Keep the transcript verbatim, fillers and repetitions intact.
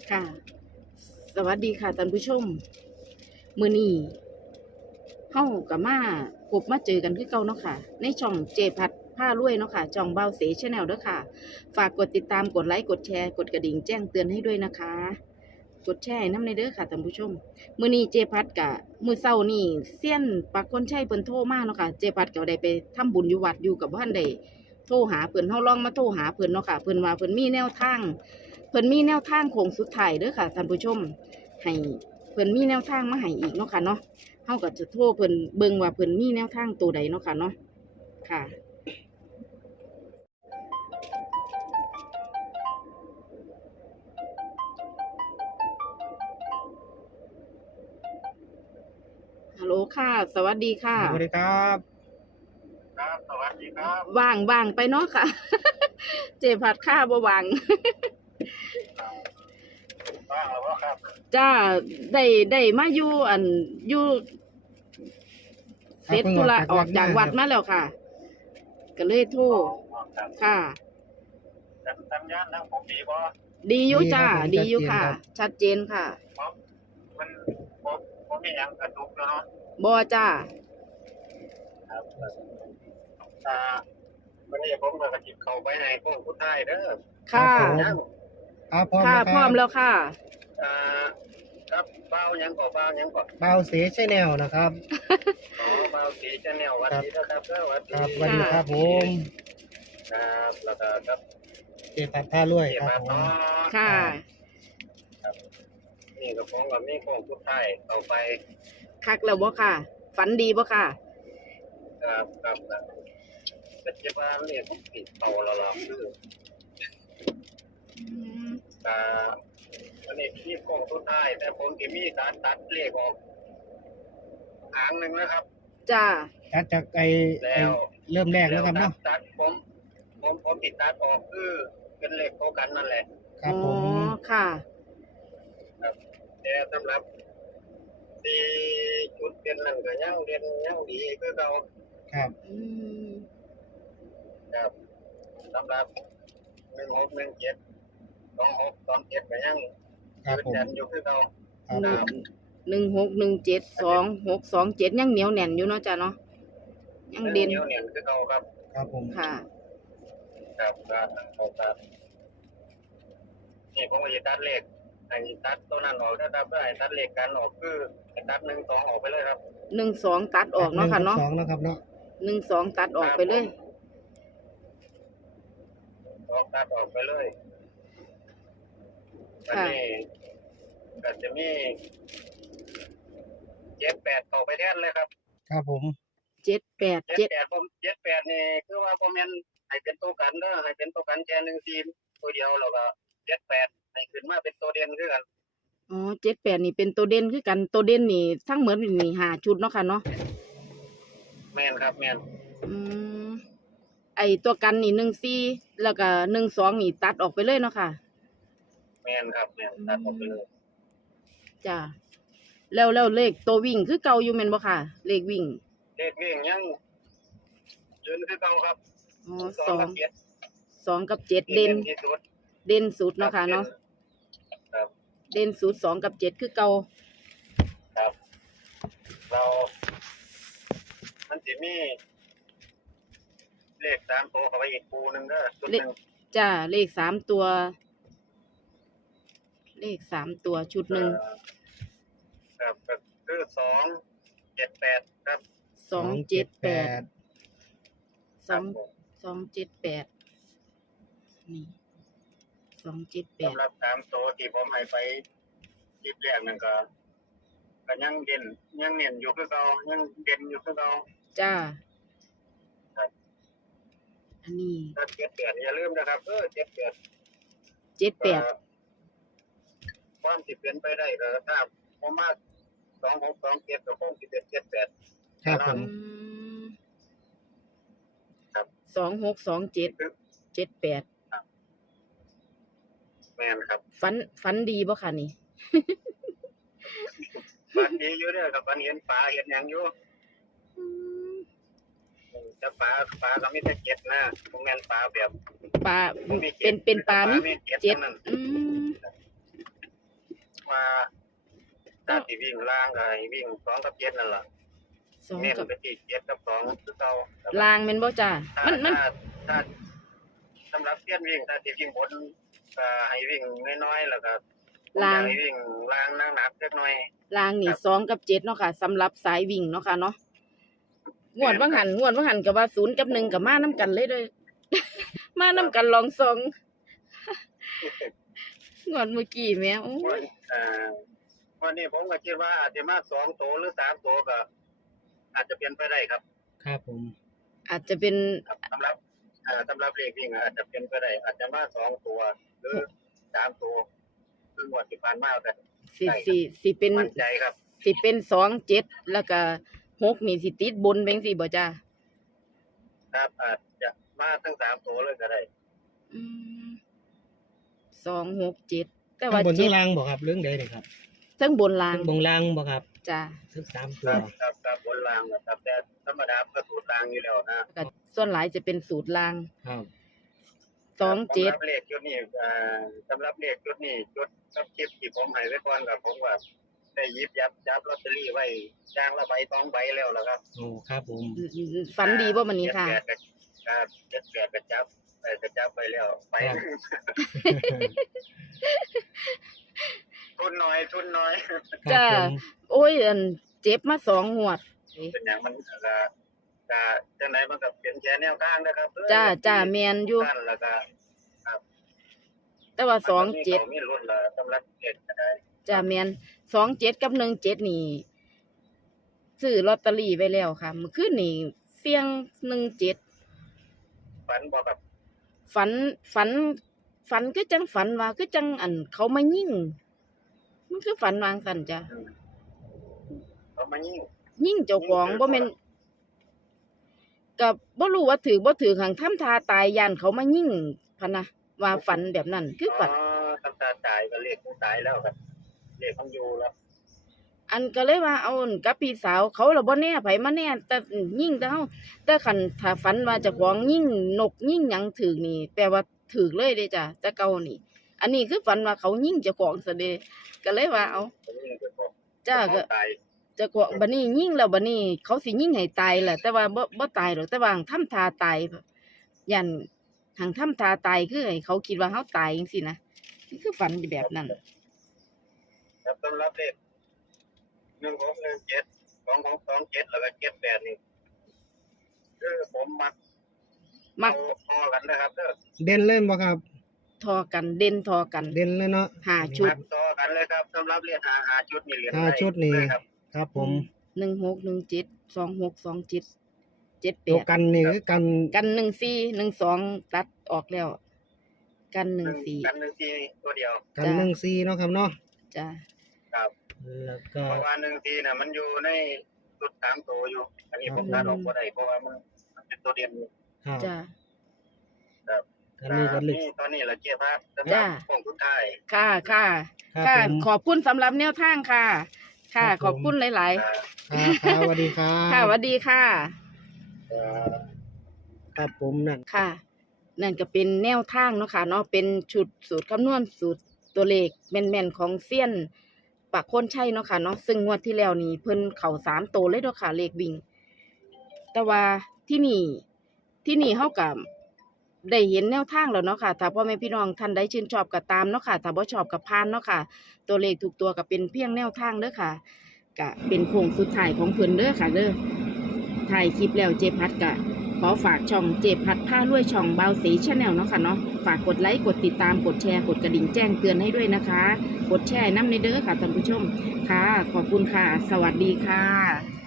ค่ะสวัสดีค่ะท่านผู้ชมมื้อนี้เฮากับมาพบมาเจอกันคือเก่าเนาะค่ะในช่องเจพัดผ้ารวยเนาะค่ะช่องเบาเสชแนลเด้อค่ะฝากกดติดตามกดไลค์กดแชร์กดกระดิ่งแจ้งเตือนให้ด้วยนะคะกดแชร์น้ำในเด้อค่ะท่านผู้ชมมื้อนี้เจพัดกะมื้อเช้านี่เซียนปักคนใช้เพิ่นโทรมาเนาะค่ะเจพัดก็ได้ไปทำบุญอยู่วัดอยู่กับบ่ทันได้โทรหาเพิ่นเฮาลองมาโทรหาเพิ่นเนาะค่ะเพิ่นว่าเพิ่นมีแนวทางเพิ่นมีแนวทางโค้งสุดท้ายเด้อค่ะท่านผู้ชมให้เพิ่นมีแนวทางมาให้อีกเนาะค่ะเนาะเฮาก็จะโทรเพิ่นเบิ่งว่าเพิ่นมีแนวทางตัวใดเนาะค่ะเนาะค่ะฮัลโหลค่ะ สวัสดีค่ะสวัสดีครับครับสวัสดีครับว่างว่างไปเนาะค่ะ เจพัดค่าบ่ว่างบ้างแล้วบ่ครับจ้าได้ได้มาอยู่อันอยู่เสร็จธุระออกจากวัดมาแล้วค่ะ ก็เลยโทรครับค่ะสัญญาณทางผมดีบ่ดีอยู่จ้า ดีอยู่ค่ะ ชัดเจนค่ะผมมันผมผมมีหยังกระตุกแล้วเนาะบ่จ้าครับอ่าวันนี้ผมก็กระจิบเข้าไปในพวกผู้ชายเด้อค่ะยังครับพร้อมค่ะแล้วพร้อมแล้วค่ะอ่าครับเบ้ายังก่อเบ้ายังก่อเบาเสชแนลนะครับอ๋อเบ้าสีชาแนลวัดดีนะครับเด้อวัดคดีรับสวัสดีครับผมครับแล้วก็ครับเจตัดผ้ารวยเก็บครับมาผมต่อค่ะนี่ก็ผมกับนี่ของผู้ชายเข้าไปคักแล้วบ่ค่ะ ฝันดีบ่ค่ะครับครับครับปัจจุบันเนี่ยผมติดเตาและล่ะคืออ่าวันนี้ที่กองสุดท้ายแต่ผมที่มีการตัดเลขออกหางหนึ่งนะครับจ้าตัดจากไอไอ้แล้วเริ่มแรกแล้วครับตัเนาะดตัดผมผมผมติดตัดออกคือเป็นเลขโตกันนั่นแหละครับผอ๋อมค่ะครับแต่สำหรับที่จุดเด่นนั่นก็ยังเด่นยังดีคือเราครับอืมครับสำหรับหนึ่งหกหนึ่งเจ็ดสองหกสองเจ็ดก็ยังครับยืนผมยันอยู่คือเราครับหนึ่งหนึ่งหกหนึ่งเจ็ดสองหกสองเจ็ดยังเหนียวแน่นอยู่เนาะจ้าเนาะยังเด่นเดียวเนี่ยคือเราครับครับผมค่ะครับครับครับนี่ผมก็จะตัดเลขไอ้ตัดตัวนั้นออกนะครับเพื่อให้ตัดเลขกันออกคือให้ตัดหนึ่งสองออกไปเลยครับหนึ่งสองตัดออกเนาะค่ะเนาะหงกับสองนะครับเนาะหนึ่งสองตัดออกไปเลยออกตัดออกไปเลยวันค่ะนี้ก็จะมีเจ็ดแปดต่อไปแทนเลยครับครับผมเจ็ดแปดเจ็ดเจ็ดแปดผมเจ็ดแปดนี่คือว่าผมเห็นให้เป็นตัวกันเด้อให้เป็นตัวกันแค่หนึ่งทีมตัวเดียวแล้วก็เจ็ดแปดให้ขึ้นมาเป็นตัวเด่นคือกันอ๋อเจ็ดแปดนี่เป็นตัวเด่นคือกันตัวเด่นนี่ทั้งเหมือนนี่หาชุดเนาะค่ะเนาะแม่นครับแม่นอืมไอตัวกันนี่หนึ่งสี่แล้วก็หนึ่งสองนี่ตัดออกไปเลยเนาะค่ะแม่นครับแม่นตัดออกไปเลยจ้าแล้วแล้วเลขตัววิ่งคือเก่าอยู่แม่นบ่ค่ะ เลขวิ่งเลขวิ่งยังยืนคือเก่าครับอ๋อสสออง งกับเจ็ดสองกับเจ็ดเด่นที่สุดเด่นสุดเนาะค่ะเนาะครับเด่นสุดสองกับเจ็ดคือเก่าครับ เรา มันจะมีเลขสามตัวเข้าไปอีกคูหนึ่งเด้อชุดหนึ่งจ้าเลขสามตัว เลขสามตัวชุดหนึ่งเอ่อครับก็คือสองเจ็ดแปดครับสองเจ็ดแปดสครัอบ งผมสองเจ็ดแปดนี่สองเจ็ดแปดสำหรับสามตัวที่ผมให้ไปจิบแรกนั่นก็ก็ยังเด่นยังเน้นอยู่คือเก่ายังเด่นอยู่คือเก่าจ้าครับอันนี้ถ้าเจ็ดแปดอย่าลืมนะครับเออเจ็ดแปดเจ็ดแปดความสิเป็นไปได้ก็ถ้าผมมาสองหกสองเจ็ดก็คงสิเป็นเจ็ดแปดครับผมครับสองหกสองเจ็ดเจ็ดแปดแม่นครับฝันฝันดีบ่ค่ะนี่ฝันดีอยู่เด้อกับฝันเห็นปลาเห็นหยังอยู่แต่ปลาปลาก็มีแต่เจ็ดนะผมแม่นปลาแบบปลาเป็นเป็นปลามีมีเจ็ดเจ็ดทั้งนั้นอืมว่าถ้าสิวิ่งล่างก็ให้วิ่งสองกับเจ็ดนั่นล่ะสองเน้นกับไปที่เจ็ดกับสองคือเก่าลางแม่นบ่จ้าถ้ามันมันถ้าถ้าสำหรับเพี้ยนวิ่งถ้าสิวิ่งบนก็ให้วิ่งน้อยๆแล้วก็ผมอยากให้วิ่งล่างหนักๆเล็กน้อยลางนี่สองกับเจ็ดเนาะค่ะสำหรับสายวิ่งเนาะค่ะเนาะงวดว่างหันงวดว่างหันก็ว่าศูนย์กับหนึ่งก็มานํกันเลยเด้อ มานํกันลองซอง งวดเมื่อกี้แม่โอ้วันยเอ่อวันนี้ผมก็คิดว่าอาจจะมาสองโตหรือสามโตก็อาจจะเป็นไปได้ครับครับผมอาจจะเป็นครับสำหรับเอ่อสำหรับเลขวิ่งอาจจะเป็นไปได้อาจจะมาสองตัวหรือสามตัวคืองวดที่ผ่านมาแต่สิสิสิเป็นมั่นใจครับสิเป็นสองเจ็ดแล้วก็หกนี่สิติดบนแบงสิบ่จ้าครับอาจจะมาทั้งสามตัวเลยก็ได้อืมสองหกเจ็ดแต่ข้าว่างบนเจ็ข้าดงล่างบ่ครับเรื่องใดเนี่ยครับทั้งบนลางข้างบนล่างบ่ครับจ้าทั้งสามคตัวรับครับครับบนรางนะครับแต่ธรรมดาก็สูตรรางอยู่แล้วนะก็ส่วนหลายจะเป็นสูตรลางครับสองเจ็ดสำหรับเลขชุดนี้เอ่อสำหรับเลขชุดนี้ชุดกับคลิปที่ผมให้ไว้ก่อนกับผมว่าได้หยิบยับจับลอตเตอรี่ไว้จ้างละใบสองใบแล้วล่ะครับโอ้ครับผมฝันดีบ่มันนี้ค่ะเจ็ดแปดก็ครับเจ็ดแปดก็จับไปก็จับไปแล้วไปครับทุนน้อยทุนน้อยครับจ้าผมโอ้ยอันเจ็บมาสองงวดเป็นอย่างมันก็ก็จังไหนมันก็เป็นแค่แนวทางนะครับเอ้ยจ้าจ้าแมนอยู่ท่านแล้วก็แต่ว่าสองเจ็ดมันก็มีรุ่นละสำหรับเจ็ดก็ได้จ้าแมนสองเจ็ดกับหนึ่งเจ็ดนี่ซื้อลอตเตอรี่ไว้แล้วค่ะเมื่อคืนนี่เสี่ยงหนึ่งเจ็ดฝันบอกกับฝันฝัน ฝันก็จังฝันว่าก็จังอันเขามายิ่ง มันคือฝันวางสันจ้ะเขามายิ่งยิ่งเจ้าของบ่แม่นกับบ่รู้ว่าถือบ่ถือขังทำทาตายยานเขามายิ่งพะนะว่าฝันแบบนั้น คือฝันอ๋อทำตาตายก็เรียกผู้ตายแล้วครับเรียกมันอยู่แล้วอันก็เลยว่าเอาอั่นกับพี่สาวเขาละบ่แน่ไผมาแน่แต่ยิ่งแต่เฮาแต่คันถ้าฝันว่าเจ้าของยิ่งนกยิ่งหยังถือนี่ แปลว่าถือเลยเด้จ้ะแต่เก่านี่ อันนี้คือฝันว่าเขายิ่งเจ้าของซะเด้ก็เลยว่าเอาเขายิ่งจะบอกจ้าก็ตายเจ้าของบัดนี้ยิ่งแล้วบัดนี้เขาสิยิ่งให้ตายแหละแต่ว่าบ่บ่ตายหรอกแต่ว่าทำทาตายยันหังทำทาตายคือให้เขาคิดว่าเฮาตายจังซี่นะนี่คือฝันแบบนั้นครับสำหรับเลขหนึ่งหกหนึ่งเจ็ดสองหกสองเจ็ดแล้วก็เจ็ดแปดนี่คือผมมักมักเอาพอกันนะครับเด้อเด่นเล่นบ่ครับทอกันเด่นทอกันเด่นเลยเนาะหาชุดมักต่อกันเลยครับสำหรับเรียนหาหาชุดนี่เรียนห้าได้ชุดนี่เลยครับครับผมหนึ่งหกหนึ่งเจ็ดสองหกสองเจ็ดเจ็ดแปตัวดกันนี่คือกันกันหนึ่งสี่หนึ่งสองตัดออกแล้ว กันหนึ่งสี่กันหนึ่งทีตัวเดียวกันจ้ะหนึ่งซีเนาะครับเนาะจ้ะครับแล้วก็เพราะว่าหนึ่งทีน่ะมันอยู่ในชุดสามตัวอยู่ อันนี้ผมตัดออกบ่ได้เพราะว่ามันมันเป็นตัวเดียวครับจ้ะกันนี่กันลึกนี่ตอนนี้ละเกียร์พัดสำหจ้ะรับของทุกท้ายค่ะค่ะครับค่ะผมขอบคุณสำหรับแนวทางค่ะ ค่ะครับผมขอบคุณหลายอ่าครับครับสวัสดีครัๆบค่ะสวัสดีค่ะเอ่อครับผมนั่นค่ะ นั่นก็เป็นแนวทางเนาะค่ะเนาะเป็นชุดสูตรคำนวณสูตรตัวเลขแม่นๆของเซียนปากโคนชัยเนาะค่ะเนาะซึ่งงวดที่แล้วนี่เพิ่นเข่าสามโตวเลยเนาะค่ะเลขวิ่ง แต่ว่าที่นี่ที่นี่เฮากับได้เห็นแนวทางแล้วเนาะค่ะถ้าพ่อแม่พี่น้องท่านใดชื่นชอบก็ตามเนาะค่ะถ้าบ่ชอบก็ผ่านเนาะค่ะ ตัวเลขทุกตัวก็เป็นเพียงแนวทางเด้อค่ะก็เป็นโค้งสุดท้ายของเพิ่นเด้อค่ะเด้อถ่ายคลิปแล้วเจพัดก็ขอฝากช่องเจพัดผ้ารวยช่องเบาสีชาแนลเนาะค่ะเนาะฝากกดไลค์กดติดตามกดแชร์กดกระดิ่งแจ้งเตือนให้ด้วยนะคะ กดแชร์น้ำในเด้อค่ะท่านผู้ชมค่ะ ขอบคุณค่ะ สวัสดีค่ะ